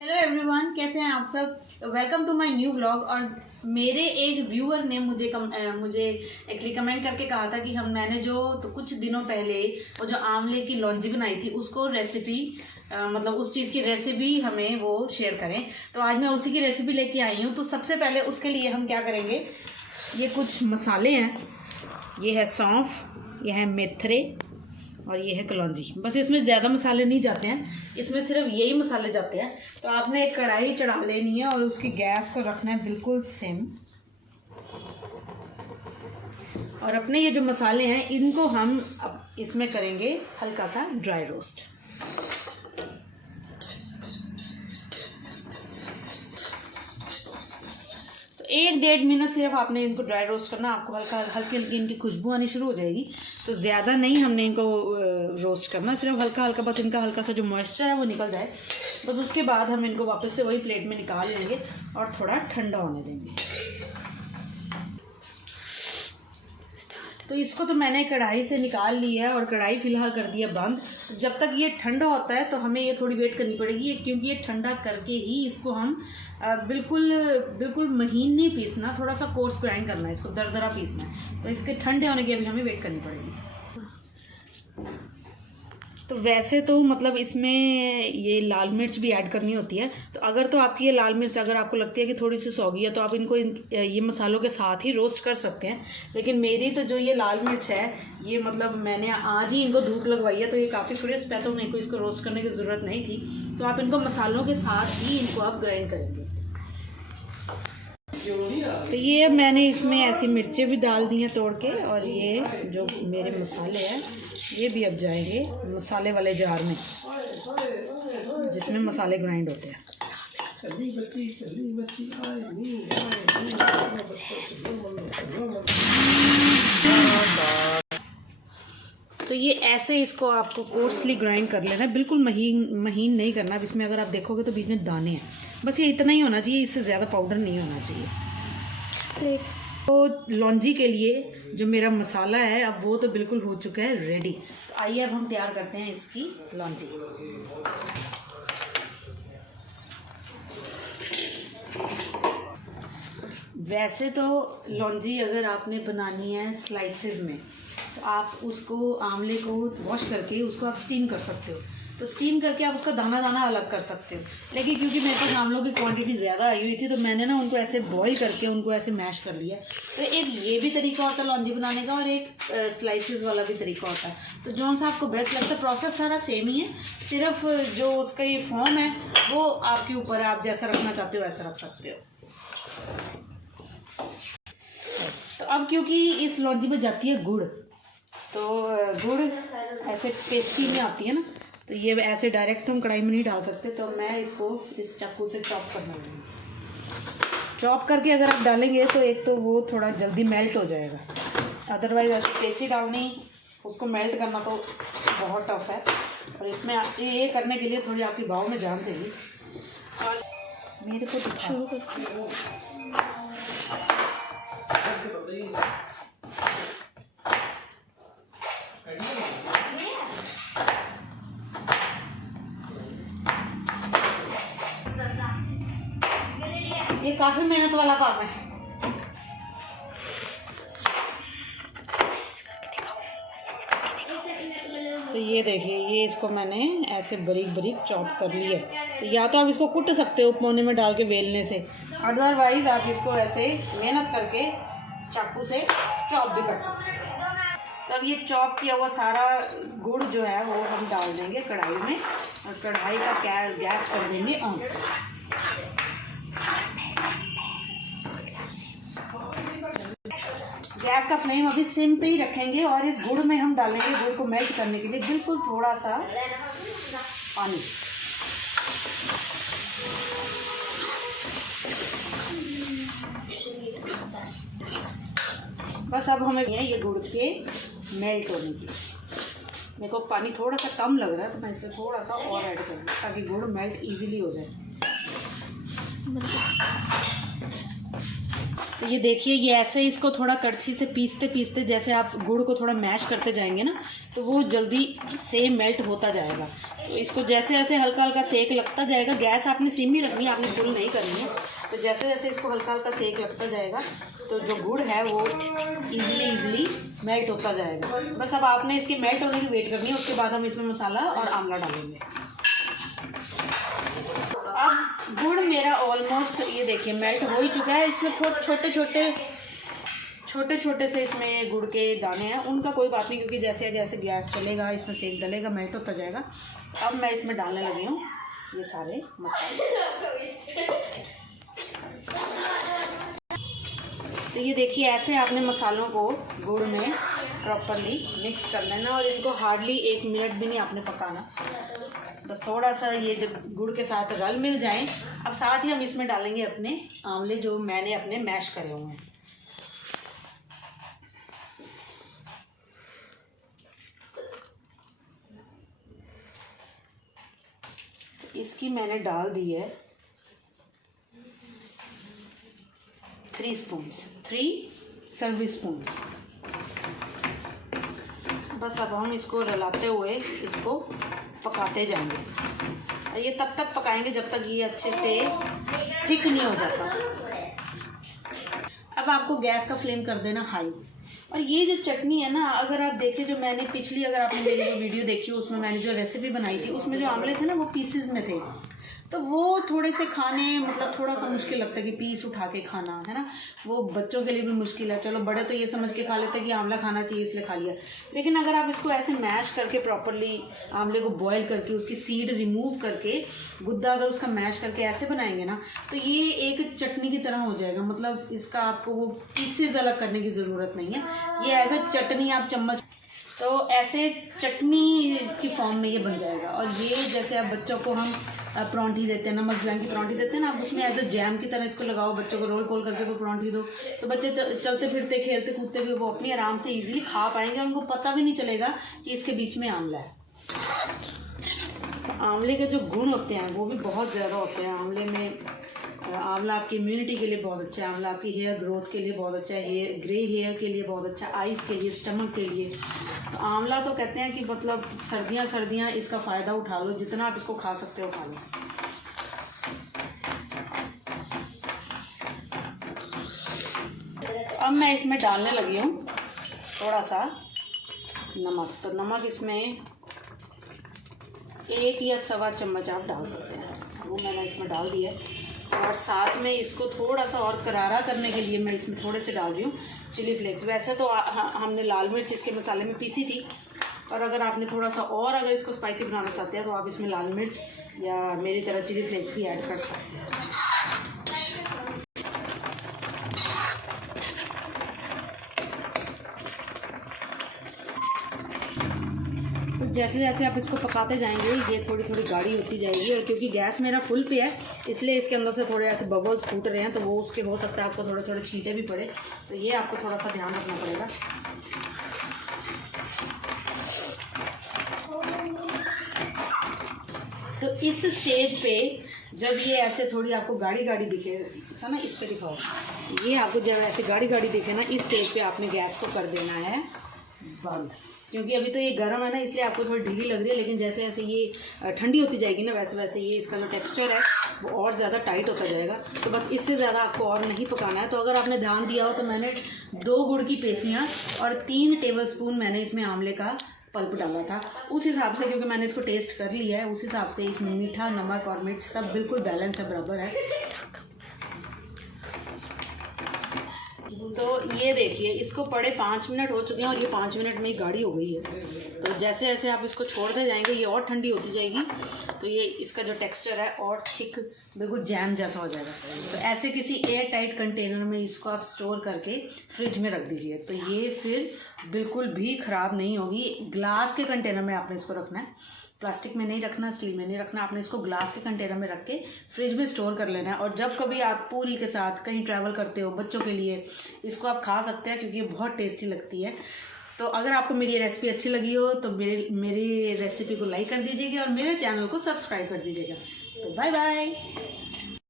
Hello everyone, कैसे हैं आप सब। Welcome to my new vlog. और मेरे एक व्यूअर ने मुझे एक रिकमेंड करके कहा था कि मैंने जो कुछ दिनों पहले वो जो आंवले की लौंजी बनाई थी उसको रेसिपी मतलब उस चीज़ की रेसिपी हमें वो शेयर करें। तो आज मैं उसी की रेसिपी लेके आई हूँ। तो सबसे पहले उसके लिए हम क्या करेंगे, ये कुछ मसाले हैं। ये है सौंफ, ये है मेथरे और ये है कलौंजी। बस इसमें ज़्यादा मसाले नहीं जाते हैं, इसमें सिर्फ यही मसाले जाते हैं। तो आपने एक कढ़ाई चढ़ा लेनी है और उसकी गैस को रखना है बिल्कुल सिम। और अपने ये जो मसाले हैं इनको हम अब इसमें करेंगे हल्का सा ड्राई रोस्ट। तो 1-1.5 मिनट सिर्फ आपने इनको ड्राई रोस्ट करना। आपको हल्की हल्की इनकी खुशबू आनी शुरू हो जाएगी। तो ज़्यादा नहीं हमने इनको रोस्ट करना, सिर्फ हल्का हल्का, बस इनका हल्का सा जो मॉइस्चर है वो निकल जाए। बस उसके बाद हम इनको वापस से वही प्लेट में निकाल लेंगे और थोड़ा ठंडा होने देंगे। तो इसको तो मैंने कढ़ाई से निकाल लिया है और कढ़ाई फ़िलहाल कर दिया बंद। जब तक ये ठंडा होता है तो हमें ये थोड़ी वेट करनी पड़ेगी, क्योंकि ये ठंडा करके ही इसको हम बिल्कुल महीन नहीं पीसना, थोड़ा सा कोर्स ग्राइंड करना है, इसको दरदरा पीसना है। तो इसके ठंडे होने की अभी हमें वेट करनी पड़ेगी। तो वैसे तो मतलब इसमें ये लाल मिर्च भी ऐड करनी होती है। तो अगर तो आपकी ये लाल मिर्च अगर आपको लगती है कि थोड़ी सी सौगी है तो आप इनको ये मसालों के साथ ही रोस्ट कर सकते हैं। लेकिन मेरी तो जो ये लाल मिर्च है ये मतलब मैंने आज ही इनको धूप लगवाई है, तो ये काफ़ी क्रिस्प है, तो मेरे को इसको रोस्ट करने की ज़रूरत नहीं थी। तो आप इनको मसालों के साथ ही इनको आप ग्राइंड करेंगे। तो ये मैंने इसमें ऐसी मिर्चें भी डाल दी हैं तोड़ के, और ये जो मेरे मसाले हैं ये भी अब जाएंगे मसाले वाले जार में जिसमें मसाले ग्राइंड होते हैं। तो ये ऐसे इसको आपको कोर्सली ग्राइंड कर लेना है, बिल्कुल महीन नहीं करना। अब इसमें अगर आप देखोगे तो बीच में दाने हैं, बस ये इतना ही होना चाहिए, इससे ज़्यादा पाउडर नहीं होना चाहिए। तो लौंजी के लिए जो मेरा मसाला है अब वो तो बिल्कुल हो चुका है रेडी। तो आइए अब हम तैयार करते हैं इसकी लौंजी। वैसे तो लौंजी अगर आपने बनानी है स्लाइसेस में तो आप उसको आंवले को वॉश करके उसको आप स्टीम कर सकते हो। तो स्टीम करके आप उसका दाना दाना अलग कर सकते हो। लेकिन क्योंकि मेरे पास आंवलों की क्वांटिटी ज़्यादा आई हुई थी तो मैंने ना उनको ऐसे बॉईल करके उनको ऐसे मैश कर लिया। तो एक ये भी तरीका होता है लौंजी बनाने का और एक स्लाइसेस वाला भी तरीका होता है। तो जौन सा आपको बेस्ट लगता है, प्रोसेस सारा सेम ही है, सिर्फ जो उसका ये फॉर्म है वो आपके ऊपर है, आप जैसा रखना चाहते हो वैसा रख सकते हो। तो अब क्योंकि इस लौंजी में जाती है गुड़, तो गुड़ ऐसे पेस्टी में आती है ना, तो ये ऐसे डायरेक्ट तो हम कढ़ाई में नहीं डाल सकते। तो मैं इसको इस चाकू से चॉप करना है। चॉप करके अगर आप डालेंगे तो एक तो वो थोड़ा जल्दी मेल्ट हो जाएगा, अदरवाइज ऐसे पेस्टी डालनी उसको मेल्ट करना तो बहुत टफ है। और इसमें ये करने के लिए थोड़ी आपकी बाहों में जान चाहिए। और मेरे को शुरू करते ये काफ़ी मेहनत वाला काम है। तो ये देखिए, ये इसको मैंने ऐसे बारीक बारीक चॉप कर लिया है। तो या तो आप इसको कुट सकते हो उपमोने में डाल के बेलने से, अदरवाइज आप इसको ऐसे मेहनत करके चाकू से चॉप भी कर सकते हो। तब ये चॉप किया हुआ सारा गुड़ जो है वो हम डाल देंगे कढ़ाई में और कढ़ाई का गैस कर देंगे ऑन। गैस का फ्लेम अभी सिम पे ही रखेंगे और इस गुड़ में हम डालेंगे, गुड़ को मेल्ट करने के लिए बिल्कुल थोड़ा सा पानी। बस अब हमें ये गुड़ के मेल्ट होने की, मेरे को पानी थोड़ा सा कम लग रहा है तो मैं इसे थोड़ा सा और ऐड करूँगी ताकि गुड़ मेल्ट इजीली हो जाए। तो ये देखिए, ये ऐसे इसको थोड़ा कड़छी से पीसते पीसते जैसे आप गुड़ को थोड़ा मैश करते जाएंगे ना तो वो जल्दी से मेल्ट होता जाएगा। तो इसको जैसे जैसे हल्का हल्का सेक लगता जाएगा, गैस आपने सिम ही रखनी है, आपने फुल नहीं करनी है। तो जैसे जैसे इसको हल्का हल्का सेक लगता जाएगा तो जो गुड़ है वो इजीली मेल्ट होता जाएगा। बस अब आपने इसके मेल्ट होने की वेट करनी है, उसके बाद हम इसमें मसाला और आंवला डालेंगे। अब गुड़ मेरा ऑलमोस्ट ये देखिए मेल्ट हो ही चुका है। इसमें थोड़े छोटे छोटे से इसमें गुड़ के दाने हैं, उनका कोई बात नहीं, क्योंकि जैसे जैसे गैस चलेगा इसमें सेक डलेगा, मेल्ट होता जाएगा। अब मैं इसमें डालने लगी हूँ ये सारे मसाले। तो ये देखिए ऐसे आपने मसालों को गुड़ में प्रॉपरली मिक्स कर लेना और इनको हार्डली 1 मिनट भी नहीं आपने पकाना, बस थोड़ा सा ये जब गुड़ के साथ रल मिल जाए। अब साथ ही हम इसमें डालेंगे अपने आंवले जो मैंने अपने मैश करे हुए हैं। इसकी मैंने डाल दी है 3 सर्विस स्पून्स। बस अब हम इसको रलाते हुए इसको पकाते जाएंगे। ये तब तक पकाएंगे जब तक ये अच्छे से थिक नहीं हो जाता। अब आपको गैस का फ्लेम कर देना हाई। और ये जो चटनी है ना, अगर आप देखें जो मैंने पिछली, अगर आपने मेरी जो वीडियो देखी उसमें मैंने जो रेसिपी बनाई थी उसमें जो आंवले थे ना वो पीसेस में थे, तो वो थोड़े से खाने मतलब थोड़ा सा मुश्किल लगता है कि पीस उठा के खाना है ना, वो बच्चों के लिए भी मुश्किल है। चलो बड़े तो ये समझ के खा लेते हैं कि आंवला खाना चाहिए इसलिए खा लिया, लेकिन अगर आप इसको ऐसे मैश करके प्रॉपरली आंवले को बॉयल करके उसकी सीड रिमूव करके गुद्दा अगर उसका मैश करके ऐसे बनाएंगे ना तो ये एक चटनी की तरह हो जाएगा। मतलब इसका आपको वो पीसेज अलग करने की ज़रूरत नहीं है, ये एज ए चटनी आप चम्मच, तो ऐसे चटनी की फॉर्म में ये बन जाएगा। और ये जैसे आप बच्चों को हम परांठी देते हैं, नमक जैम की परांठी देते हैं ना, आप उसमें एज ए जैम की तरह इसको लगाओ, बच्चों को रोल पोल करके वो परांठी दो, तो बच्चे चलते फिरते खेलते कूदते हुए वो अपनी आराम से इजीली खा पाएंगे, उनको पता भी नहीं चलेगा कि इसके बीच में आंवला है। तो आंवले के जो गुण होते हैं वो भी बहुत ज़्यादा होते हैं आंवले में। आंवला आपकी इम्यूनिटी के लिए बहुत अच्छा है, आंवला आपकी हेयर ग्रोथ के लिए बहुत अच्छा है, ग्रे हेयर के लिए बहुत अच्छा है, आइज़ के लिए, स्टमक के लिए। तो आंवला तो कहते हैं कि मतलब सर्दियाँ इसका फ़ायदा उठा लो, जितना आप इसको खा सकते हो खा लो। तो अब मैं इसमें डालने लगी हूँ थोड़ा सा नमक। तो नमक इसमें 1 या सवा चम्मच आप डाल सकते हैं, वो मैंने इसमें डाल दिया है। और साथ में इसको थोड़ा सा और करारा करने के लिए मैं इसमें थोड़े से डाल रही हूँ चिली फ्लेक्स। वैसे तो हमने लाल मिर्च इसके मसाले में पीसी थी, और अगर आपने थोड़ा सा और अगर इसको स्पाइसी बनाना चाहते हैं तो आप इसमें लाल मिर्च या मेरी तरह चिली फ्लेक्स भी ऐड कर सकते हैं। जैसे जैसे आप इसको पकाते जाएंगे ये थोड़ी थोड़ी गाढ़ी होती जाएगी, और क्योंकि गैस मेरा फुल पे है इसलिए इसके अंदर से थोड़े ऐसे बबल्स फूट रहे हैं, तो वो उसके हो सकता है आपको थोड़े थोड़े छींटे भी पड़े, तो ये आपको थोड़ा सा ध्यान रखना पड़ेगा। तो इस स्टेज पे जब ये ऐसे थोड़ी आपको गाढ़ी गाढ़ी दिखे, ऐसा ना इस पे दिखाओ, ये आपको जब ऐसे गाढ़ी गाढ़ी दिखे ना, इस स्टेज पे आपने गैस को कर देना है बंद। क्योंकि अभी तो ये गर्म है ना इसलिए आपको थोड़ी ढीली लग रही है, लेकिन जैसे जैसे ये ठंडी होती जाएगी ना वैसे वैसे ये इसका जो टेक्सचर है वो और ज़्यादा टाइट होता जाएगा। तो बस इससे ज़्यादा आपको और नहीं पकाना है। तो अगर आपने ध्यान दिया हो तो मैंने 2 गुड़ की पेसियाँ और 3 टेबलस्पून मैंने इसमें आंवले का पल्प डाला था, उस हिसाब से, क्योंकि मैंने इसको टेस्ट कर लिया है, उस हिसाब से इसमें मीठा, नमक और मिर्च सब बिल्कुल बैलेंस है, बराबर है। तो ये देखिए इसको पड़े 5 मिनट हो चुके हैं और ये 5 मिनट में ही गाढ़ी हो गई है। तो जैसे जैसे आप इसको छोड़ते जाएंगे ये और ठंडी होती जाएगी, तो ये इसका जो टेक्सचर है और थिक बिल्कुल जैम जैसा हो जाएगा। तो ऐसे किसी एयर टाइट कंटेनर में इसको आप स्टोर करके फ्रिज में रख दीजिए, तो ये फिर बिल्कुल भी ख़राब नहीं होगी। ग्लास के कंटेनर में आपने इसको रखना है, प्लास्टिक में नहीं रखना, स्टील में नहीं रखना, आपने इसको ग्लास के कंटेनर में रख के फ्रिज में स्टोर कर लेना है। और जब कभी आप पूरी के साथ कहीं ट्रैवल करते हो बच्चों के लिए इसको आप खा सकते हैं, क्योंकि ये बहुत टेस्टी लगती है। तो अगर आपको मेरी रेसिपी अच्छी लगी हो तो मेरी रेसिपी को लाइक कर दीजिएगा और मेरे चैनल को सब्सक्राइब कर दीजिएगा। तो बाय बाय।